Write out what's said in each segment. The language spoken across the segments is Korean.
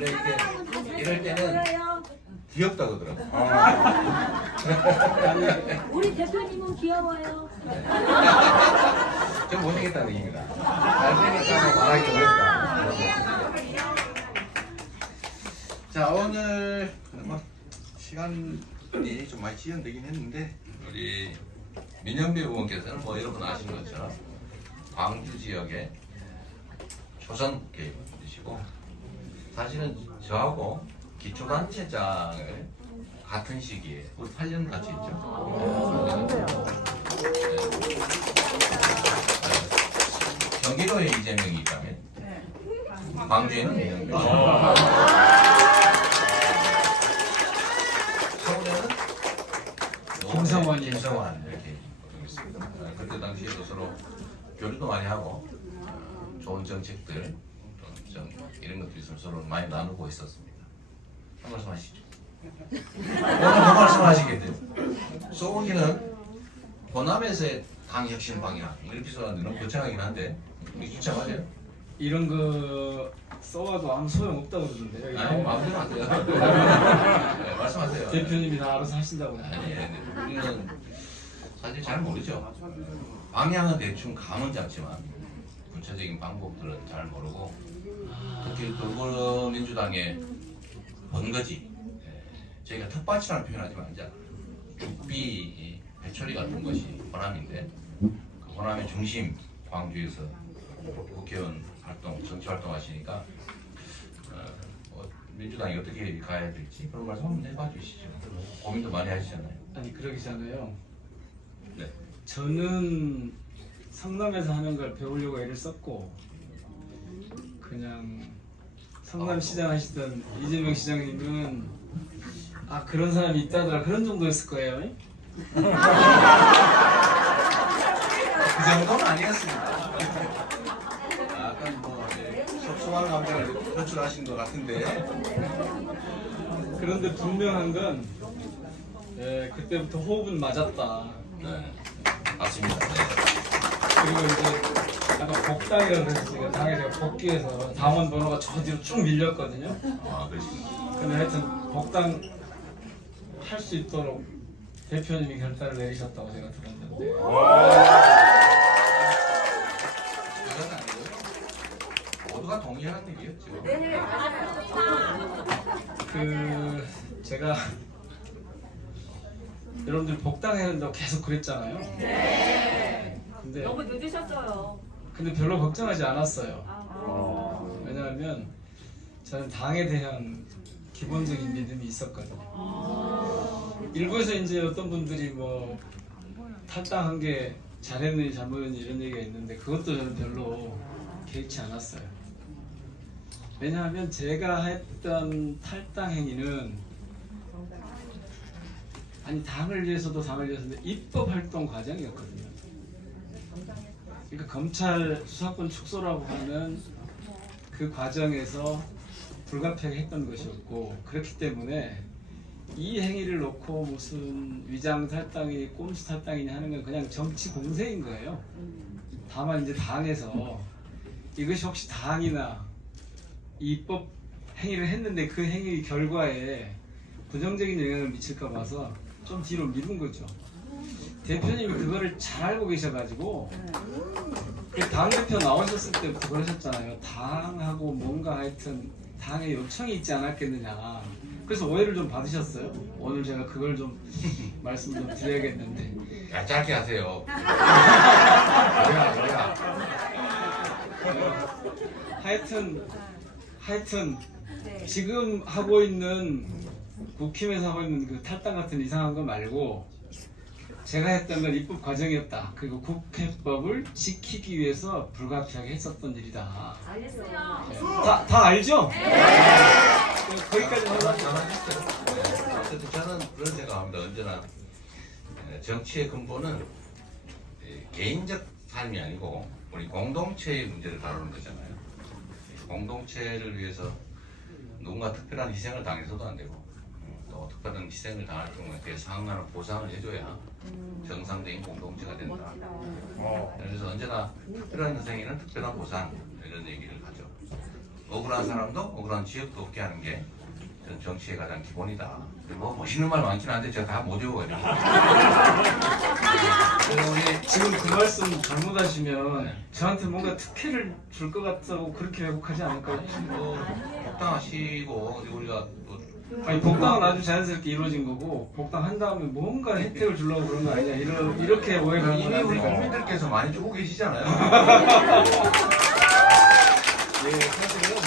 원래 이렇게 이럴 때는 귀엽다 그러더라고. 우리 대표님은 귀여워요. 좀 못생겼다는 얘기입니다. 잘생겼다고 말하기 어렵다. 자, 오늘 뭐 시간이 좀 많이 지연되긴 했는데 우리 민영배 의원께서는 뭐 여러분 아시는 것처럼 광주 지역의 초선 국회의원이시고 사실은 저하고 기초단체장을 같은 시기에 우리 8년 같이 했죠. 경기도에 이재명이 있다면 광주에는 민영배. 서울에는 김성환 이렇게 있습니다. 그때 당시에도 서로 교류도 많이 하고 좋은 정책들 이런 것들이 서로 많이 나누고 있었습니다. 한 말씀 하시죠. 오늘 뭐 말씀하시겠대요? 소고기는 호남에서의 당혁신 방향 이렇게 써놨는데 너무 거창하긴 한데 이게 진짜 맞아요? 이런 거 써와도 아무 소용 없다고 그러던데요. 아니 마음대로 안 돼요. 네, 말씀하세요. 대표님이 다 알아서 하신다고. 아니, 우리는 사실 잘 모르죠. 방향은 대충 감은 잡지만 구체적인 방법들은 잘 모르고 특히 더불어민주당의 번거지 저희가 텃밭이라는 표현하지 말자. 죽비 배처리 같은 것이 호남인데 그 호남의 중심 광주에서 국회의원 활동, 정치 활동 하시니까 민주당이 어떻게 가야 될지 그런 말씀 한번 해봐 주시죠. 고민도 많이 하시잖아요. 아니 그러기 전에요. 네. 저는 성남에서 하는 걸 배우려고 애를 썼고 그냥 성남시장 하시던 이재명 시장님은 아 그런 사람이 있다더라 그런 정도였을 거예요. 그 정도는 아니었습니다. 약간 뭐 섭섭한 감정을 표출하신 것 같은데. 그런데 분명한 건 그때부터 호흡은 맞았다. 네, 맞습니다. 네. 그리고 이제 약간 복당이라고 그래서 제가 당에 제가 복귀해서 당원 번호가 저 뒤로 쭉 밀렸거든요. 아, 그렇습니다. 근데 하여튼 복당 할 수 있도록 대표님이 결단을 내리셨다고 제가 들었는데 그건 아니고요. 모두가 동의하는 얘기였죠. 그 제가 여러분들 복당해야 된다고 계속 그랬잖아요. 근데 너무 늦으셨어요. 근데 별로 걱정하지 않았어요. 왜냐하면 저는 당에 대한 기본적인 믿음이 있었거든요. 일부에서 이제 어떤 분들이 뭐 탈당한 게 잘했느니 잘못했느니 이런 얘기가 있는데 그것도 저는 별로 개의치 않았어요. 왜냐하면 제가 했던 탈당 행위는 아니 당을 위해서도 당을 위해서도 입법 활동 과정이었거든요. 그러니까 검찰 수사권 축소라고 하는 그 과정에서 불가피하게 했던 것이었고 그렇기 때문에 이 행위를 놓고 무슨 위장 탈당이니 꼼수 탈당이니 하는 건 그냥 정치 공세인 거예요. 다만 이제 당에서 이것이 혹시 당이나 입법 행위를 했는데 그 행위 결과에 부정적인 영향을 미칠까 봐서 좀 뒤로 미룬 거죠. 대표님이 그거를 잘 알고 계셔가지고 그 당대표 나오셨을 때부터 그러셨잖아요. 당하고 뭔가 하여튼 당의 요청이 있지 않았겠느냐. 그래서 오해를 좀 받으셨어요. 오늘 제가 그걸 좀 말씀 좀 드려야겠는데. 야, 짧게 하세요. 뭐야. 하여튼 지금 하고 있는 국힘에서 하고 있는 그 탈당 같은 이상한 거 말고 제가 했던 건 입법 과정이었다. 그리고 국회법을 지키기 위해서 불가피하게 했었던 일이다. 알겠어요. 다 알죠? 네. 거기까지 잘하셨어요. 어쨌든 저는 그런 생각합니다. 언제나 정치의 근본은 개인적 삶이 아니고 우리 공동체의 문제를 다루는 거잖아요. 공동체를 위해서 누군가 특별한 희생을 당해서도 안 되고 또 특별한 희생을 당할 경우에 그에 상응하는 보상을 해줘야 정상적인 공동체가 된다. 그래서 언제나 특별한 희생에는 특별한 보상 이런 얘기를 하죠. 억울한 사람도 억울한 지역도 없게 하는 게 전 정치의 가장 기본이다. 뭐 멋있는 말 많긴 한데 제가 다 못 외워가지고. 그래서 우리 지금 그 말씀 잘못하시면 저한테 뭔가 특혜를 줄 것 같다고 그렇게 왜곡하지 않을까요? 뭐 복당하시고 우리가 또 아니 복당은 아주 자연스럽게 이루어진 거고 복당한 다음에 뭔가 혜택을 주려고 그런 거 아니냐 이렇게 오해가 이미 하는 우리 거예요. 국민들께서 많이 주고 계시잖아요. 예, 사실은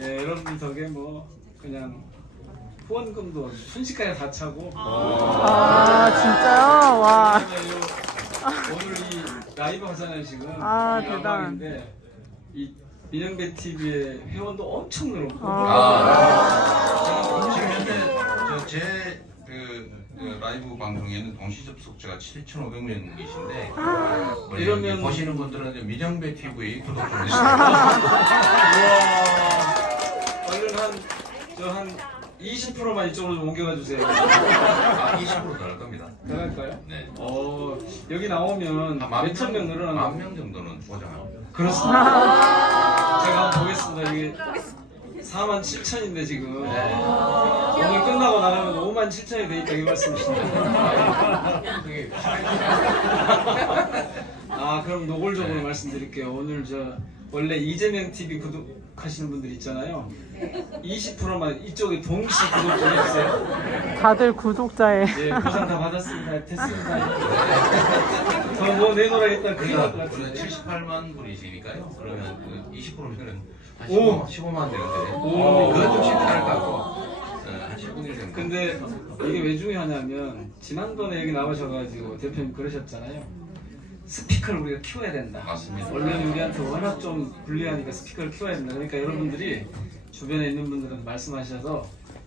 예, 여러분들 덕에 뭐 그냥 후원금도 순식간에 다 차고 아 진짜요? 와. 오늘 이 라이브 하잖아요 지금. 아, 이 대단. 야망인데 이 민영배 TV의 회원도 엄청 늘었고. 지금 현재 제그 라이브 방송에는 동시 접속자가 7,500명이신데 이러면- 보시는 분들은 이제 민영배 TV 구독 좀 해주세요. 우와. 얼른 한 20%만 이쪽으로 좀 옮겨가 주세요. 20% 더 할 겁니다. 들어갈까요? 네. 여기 나오면 몇천 명 늘어나는 거. 10,000명 정도는 보장합니다. 그렇습니다. 제가 한번 보겠습니다. 이게 47,000인데 지금 오늘 끝나고 나가면 57,000이 돼 있다 이 말씀이시네요. 그럼 노골적으로 말씀드릴게요. 오늘 원래 이재명 TV 구독하시는 분들 있잖아요. 20%만 이쪽에 동시 구독 좀 해주세요. 다들 구독자에. 예, 보상 다 받았습니다. 됐습니다. 더 뭐 내놓으라겠다. 큰일 날것 우리가 같은데. 78만 분이시니까요. 그러면 그 20%면은 한 오. 15만 되는데 오. 그거 좀 쉽게 할것 같고 한 10분일 정도. 근데 이게 왜 중요하냐면 지난번에 여기 나오셔가지고 대표님 그러셨잖아요. 스피커를 우리가 키워야 된다. 맞습니다. 언론이 우리한테 워낙 좀 불리하니까 스피커를 키워야 된다. 그러니까 여러분들이 주변에 있는 분들은 말씀하셔서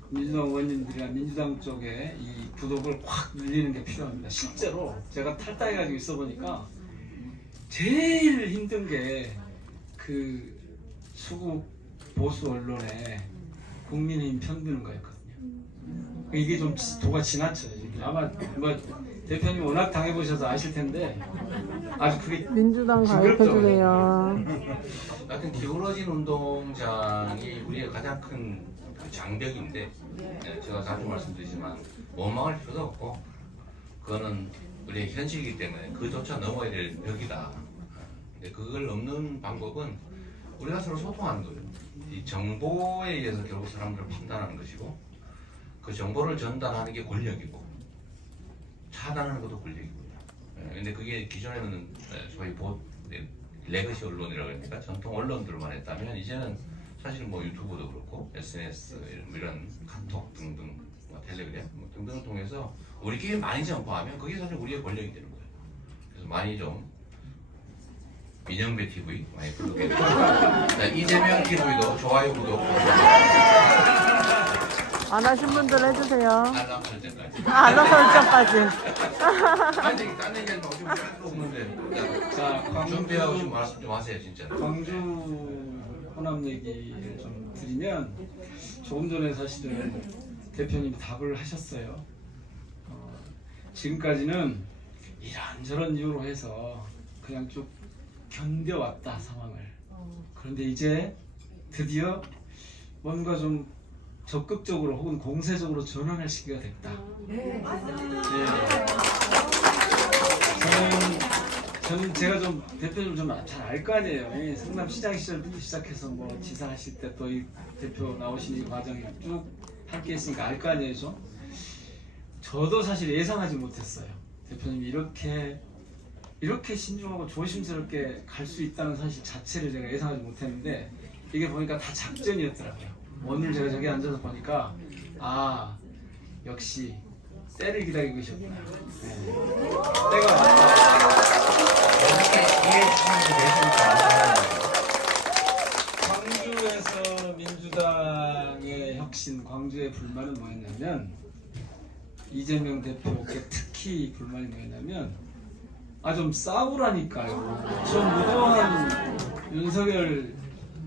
민주당 의원님들이나 민주당 쪽에 이 구독을 확 늘리는 게 필요합니다. 실제로 제가 탈당해가지고 있어 보니까 제일 힘든 게 그 수국 보수 언론에 국민의힘 편드는 거였거든요. 이게 좀 도가 지나쳐요. 지금. 아마 뭐 대표님 워낙 당해보셔서 아실 텐데 아주 그게 민주당 가입해주세요. 하여튼 기울어진 운동장이 우리의 가장 큰그 장벽인데 제가 자주 말씀드리지만 원망할 필요도 없고 그거는 우리의 현실이기 때문에 그조차 넘어야 될 벽이다. 근데 그걸 넘는 방법은 우리가 서로 소통하는 거예요. 이 정보에 의해서 결국 사람들을 판단하는 것이고 그 정보를 전달하는 게 권력이고 차단하는 것도 권력이고요. 근데 그게 기존에는 소위 레거시 언론이라고 합니까? 전통 언론들만 했다면 이제는 사실 뭐 유튜브도 그렇고 SNS 이런 카톡 등등 뭐 텔레그램 뭐 등등을 통해서 우리끼리 많이 정보하면 그게 사실 우리의 권력이 되는 거예요. 그래서 많이 좀 민영배 TV 많이 구독해 주시고 이재명 TV도 좋아요 구독 안 하신 분들 해주세요. 알람 설정까지. 알람 설정까지. 아니 딴 얘기하지 말고 지금 할 없는데 자, 준비하고 좀 말씀 좀 하세요 진짜. 광주 호남 얘기를 좀 드리면 조금 전에 사실은 대표님이 답을 하셨어요. 지금까지는 이런저런 이유로 해서 그냥 쭉 견뎌왔다 상황을. 그런데 이제 드디어 뭔가 좀 적극적으로 혹은 공세적으로 전환할 시기가 됐다. 네. 저는 제가 좀 대표님 좀 잘 알 거 아니에요. 성남 시장 시절부터 시작해서 뭐 지사하실 때 또 이 대표 나오신 이 과정이 쭉 함께 했으니까 알 거 아니에요, 좀. 저도 사실 예상하지 못했어요. 대표님이 이렇게 신중하고 조심스럽게 갈 수 있다는 사실 자체를 제가 예상하지 못했는데 이게 보니까 다 작전이었더라고요. 오늘 제가 저기 앉아서 보니까 역시 때를 기다리고 계셨구나. 네. 때가 왔다. 광주에서 민주당의 혁신, 광주의 불만은 뭐였냐면 이재명 대표께 특히 불만이 뭐였냐면 좀 싸우라니까요. 좀 무도한 윤석열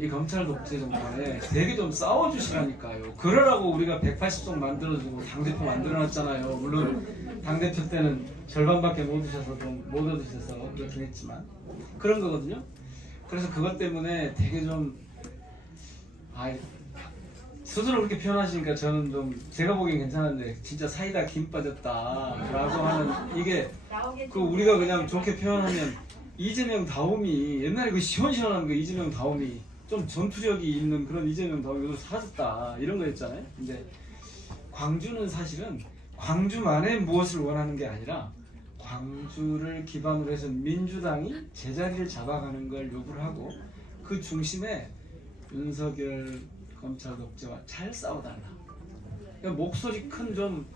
이 검찰 독재 정권에 되게 좀 싸워주시라니까요. 그러라고 우리가 180석 만들어주고 당대표 만들어놨잖아요. 물론 당대표 때는 절반밖에 못 얻으셔서 그렇긴 했지만 그런 거거든요. 그래서 그것 때문에 되게 좀 아이, 스스로 그렇게 표현하시니까 저는 좀 제가 보기엔 괜찮은데 진짜 사이다 김 빠졌다라고 하는 이게 그 우리가 그냥 좋게 표현하면 이재명 다움이 옛날에 그 시원시원한 그 이재명 다움이 좀 전투력이 있는 그런 이재명 다움이 사라졌다 이런 거였잖아요. 근데 광주는 사실은 광주만의 무엇을 원하는 게 아니라 광주를 기반으로 해서 민주당이 제자리를 잡아가는 걸 요구를 하고 그 중심에 윤석열 검찰 독재와 잘 싸워달라. 그러니까 목소리 큰 좀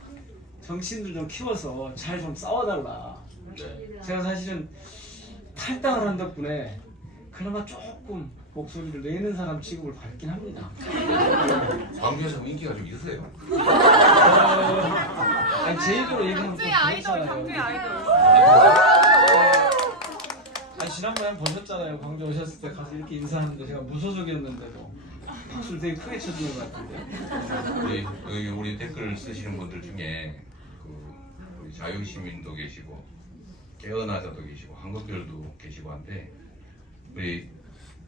정치인들 좀 키워서 잘 좀 싸워달라. 네. 제가 사실은 탈당을 한 덕분에 그나마 조금 목소리를 내는 사람 취급을 받긴 합니다. 광주에서 인기가 좀 있으세요? 아니 제 입으로 얘기하면 강주의 아이돌, 강주의 아이돌. 아니 지난번에 한번 보셨잖아요. 광주 오셨을 때 가서 이렇게 인사하는데 제가 무소속이었는데도 박수를 되게 크게 쳐주는 것 같은데. 우리 댓글 쓰시는 분들 중에 그 우리 자유시민도 계시고 깨어나자도 계시고 한국별도 계시고 한데 우리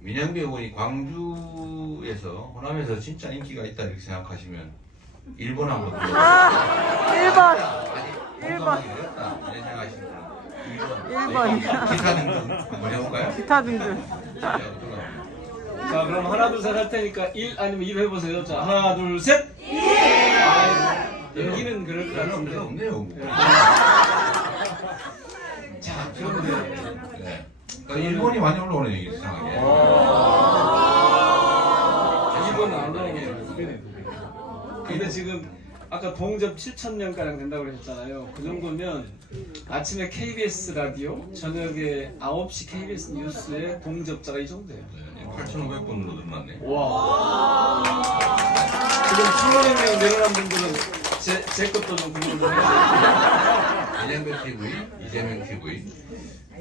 민영배 의원이 광주에서 호남에서 진짜 인기가 있다 이렇게 생각하시면 1번 한번 들어보세요. 1번. 아니 공감하기 어렵다 이런 생각하시는 분 1번. 기타 등등 한번 해볼까요? 기타 등등. 자 그럼 하나 둘 셋 할 테니까 1 아니면 2 해보세요. 자 하나 둘 셋. 여기는 그럴 것 별로 같은데. 없네요. 뭐. 자 그런데 네. 그러니까 일본이 많이 올라오는 얘기 이상하게. 2번 안 나오는 근데 지금 아까 동접 7,000명 가량 된다고 그랬잖아요. 그 정도면 아침에 KBS 라디오, 저녁에 9시 KBS 뉴스에 동접자가 이 정도예요. 8,500분으로 늘어났네. 와. 지금 20명 내려간 분들은 제 것도 좀 궁금해요. 이재명 TV, 이재명 TV,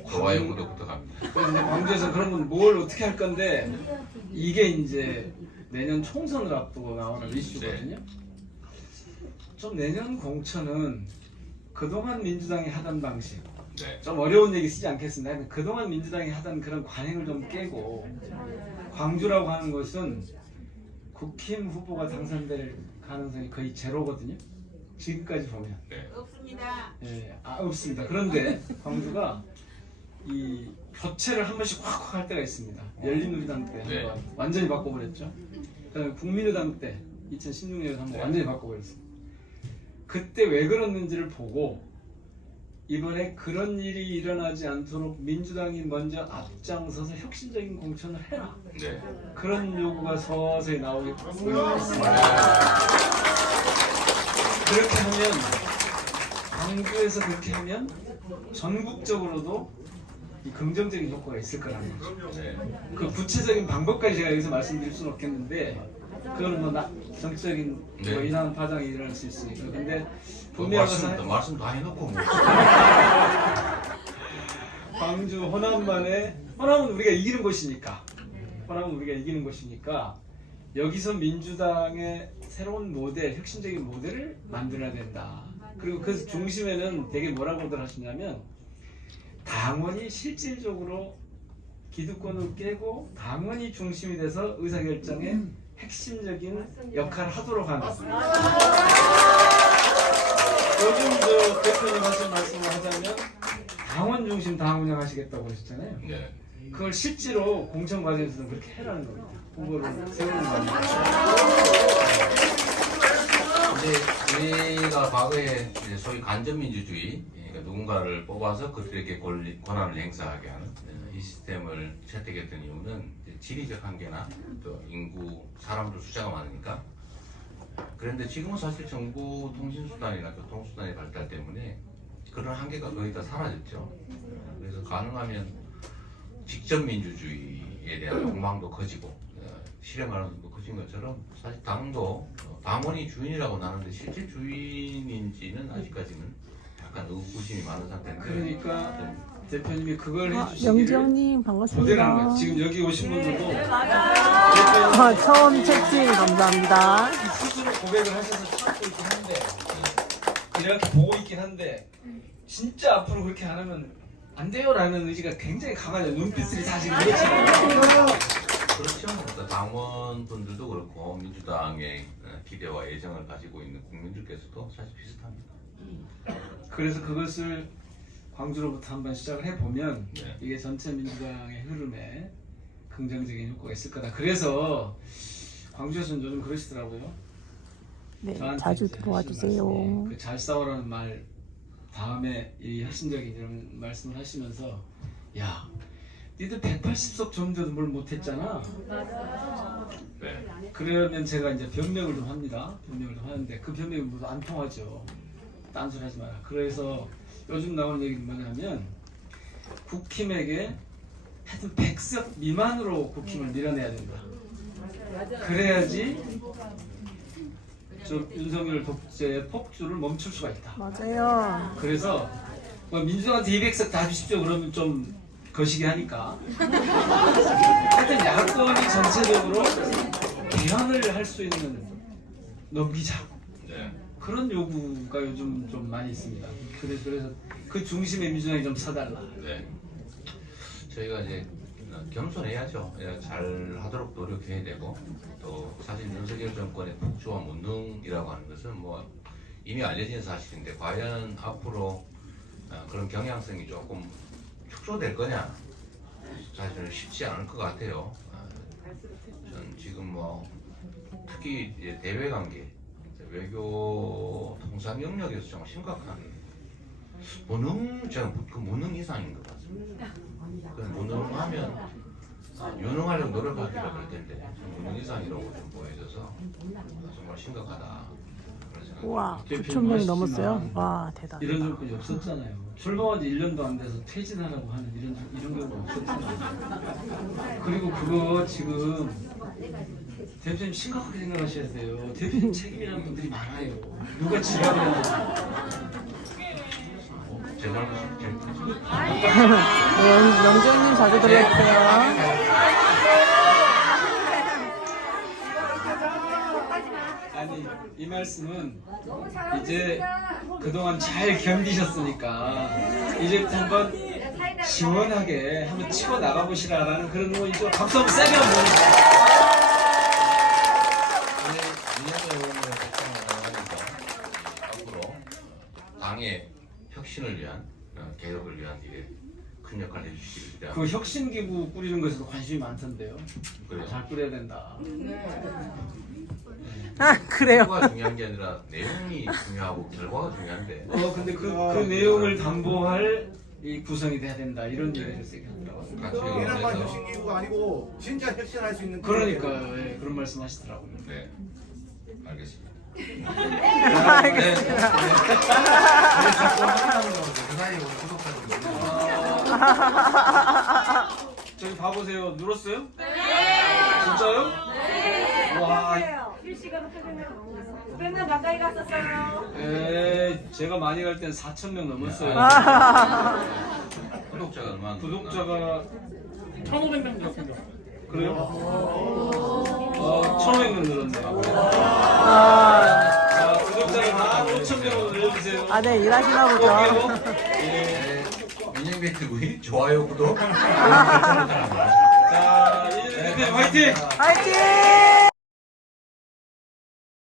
좋아요 구독 부탁합니다. 그래서 이제 광주에서 그런 건 뭘 어떻게 할 건데 이게 이제 내년 총선을 앞두고 나오는 이슈거든요. 좀 내년 공천은 그동안 민주당이 하던 방식, 네. 좀 어려운 얘기 쓰지 않겠습니다. 그동안 민주당이 하던 그런 관행을 좀 깨고 광주라고 하는 것은 국힘 후보가 당선될 가능성이 거의 제로거든요. 지금까지 보면. 네. 없습니다. 예, 없습니다. 그런데 광주가 이 교체를 한 번씩 확확 할 때가 있습니다. 열린우리당 때 네. 한번 완전히 바꿔버렸죠. 그다음에 국민의당 때 2016년에 한번 네. 완전히 바꿔버렸습니다. 그때 왜 그랬는지를 보고 이번에 그런 일이 일어나지 않도록 민주당이 먼저 앞장서서 혁신적인 공천을 해라. 네. 그런 요구가 서서히 나오게 보입니다. 그렇게 하면 광주에서 그렇게 하면 전국적으로도 이 긍정적인 효과가 있을 거라는 거죠. 네. 그 구체적인 방법까지 제가 여기서 말씀드릴 수는 없겠는데 그거는 뭐 정치적인 뭐 네. 이상한 파장이 일어날 수 있으니까. 근데 뭐 분명히 말씀 다 해놓고 뭐. 광주 호남은 우리가 이기는 곳이니까 여기서 민주당의 새로운 모델, 혁신적인 모델을 만들어야 된다. 그리고 그 중심에는 되게 뭐라고들 하시냐면 당원이 실질적으로 기득권을 깨고 당원이 중심이 돼서 의사결정에 핵심적인 역할을 하도록 하는. 요즘 저 대표님 하신 말씀을 하자면 당원 중심 당 운영하시겠다고 하셨잖아요. 네. 그걸 실제로 공천 과정에서는 그렇게 해라는 겁니다. 후보를 세우는 겁니다. 근데 우리가 과거에 이제 소위 간접민주주의, 그러니까 누군가를 뽑아서 그들에게 권한을 행사하게 하는 이 시스템을 채택했던 이유는 이제 지리적 한계나 또 인구, 사람들 숫자가 많으니까. 그런데 지금은 사실 정보 통신수단이나 교통수단의 발달 때문에 그런 한계가 거의 다 사라졌죠. 그래서 가능하면 직접 민주주의에 대한 욕망도 커지고 실행하는 것도 커진 것처럼 사실 당도 당원이 주인이라고 나누는데 실제 주인인지는 아직까지는 약간 의구심이 많은 상태인데. 그러니까 대표님이 그걸 해주시기를 영지영님 모델하는 반갑습니다. 거예요. 지금 여기 오신 분들도 처음 채팅 감사합니다. 스스로 고백을 하셔서 참고 있긴 한데 이렇게 보고 있긴 한데 진짜 앞으로 그렇게 안 하면 안 돼요라는 의지가 굉장히 강하죠. 눈빛들이 다 지금 그렇잖아요. 그렇죠. 그러니까 당원분들도 그렇고 민주당의 기대와 애정을 가지고 있는 국민들께서도 사실 비슷합니다. 그래서 그것을 광주로부터 한번 시작을 해보면 네. 이게 전체 민주당의 흐름에 긍정적인 효과가 있을 거다. 그래서 광주에서는 요즘 그러시더라고요. 네, 저한테 자주 이제 들어와 하시는 주세요. 말씀이 그잘 싸우라는 말 다음에 이 핵심적인 이런 말씀을 하시면서 야 니들 180석 줬는데도 뭘 못했잖아. 네. 그러면 제가 이제 변명을 좀 합니다. 변명을 좀 하는데 그 변명이 모두 안 통하죠. 딴소리 하지 마라. 그래서 요즘 나오는 얘기는 뭐냐면 국힘에게 하여튼 100석 미만으로 국힘을 밀어내야 된다. 그래야지 저 윤석열 독재의 폭주를 멈출 수가 있다. 맞아요. 그래서 뭐 민주당한테 200석 다 주십시오 그러면 좀 거시기 하니까 하여튼 야권이 전체적으로 개헌을 할 수 있는 넘기자 네. 그런 요구가 요즘 좀 많이 있습니다. 그래서 그 중심에 민주당이 좀 서달라. 네. 저희가 이제 겸손해야죠. 잘 하도록 노력해야 되고 또 사실 윤석열 정권의 폭주와 무능이라고 하는 것은 뭐 이미 알려진 사실인데 과연 앞으로 그런 경향성이 조금 축소될 거냐 사실은 쉽지 않을 것 같아요. 전 지금 뭐 특히 이제 대외 관계, 외교 통상 영역에서 정말 심각한 무능, 제가 그 무능 이상인 것 같습니다. 그 무능하면 유능하려고 노력하기라도 할 텐데 무능 이상이라고 좀 보여져서 정말 심각하다. 그런 생각이 우와, 대표님 9,000명이 넘었어요? 하시지만 와, 대단하다. 이런 정권이 없었잖아요. 출범한 지 1년도 안 돼서 퇴진하라고 하는 이런 경우가 없었잖아요. 그리고 그거 지금 대표님 심각하게 생각하셔야 돼요. 대표님 책임이라는 분들이 많아요. 누가 지랄을 하냐. 제 잘못이 네, 영재님 자주 들어주세요. 아니 이 말씀은 이제 그동안 잘 견디셨으니까 이제부터 한번 시원하게 한번 치고 나가보시라라는 그런 거 이제 박수 한번 세게 한번 보내주세요. 민영대 의원을 작성하면서 앞으로 당의 혁신을 위한 개혁을 위한 일에 큰 역할을 해주시기를 기대합니다. 그 혁신 기구 꾸리는 것에도 관심이 많던데요. 그래요? 잘 꾸려야 된다. 아, 그래요? 결과가 중요한 게 아니라 내용이 중요하고 결과가 중요한데 근데 그 내용을 담보할 이 구성이 돼야 된다 이런 얘기를 세게 하더라고요. 같이 일반만 의원에서 혁신기구가 아니고 진짜 혁신할 수 있는 그러니까요. 예, 그런 말씀하시더라고요. 네 알겠습니다. 알겠습니다. 그 사이에 우리 구독자분들 저기 봐보세요. 눌었어요? 진짜요? 와, 실시간 확인을 500명 가까이 갔었어요. 제가 많이 갈 땐 4,000명 넘었어요. 구독자가 얼마나 구독자가 1,500명 정도. 그래요? 1,500명 늘었네요. 자, 구독자를 다 5,000명으로 늘려주세요. 아, 네, 일하시나 보죠. 꼭이요. 예. 민영배 TV 좋아요 구독 자, 이재명 대표님 화이팅! 화이팅!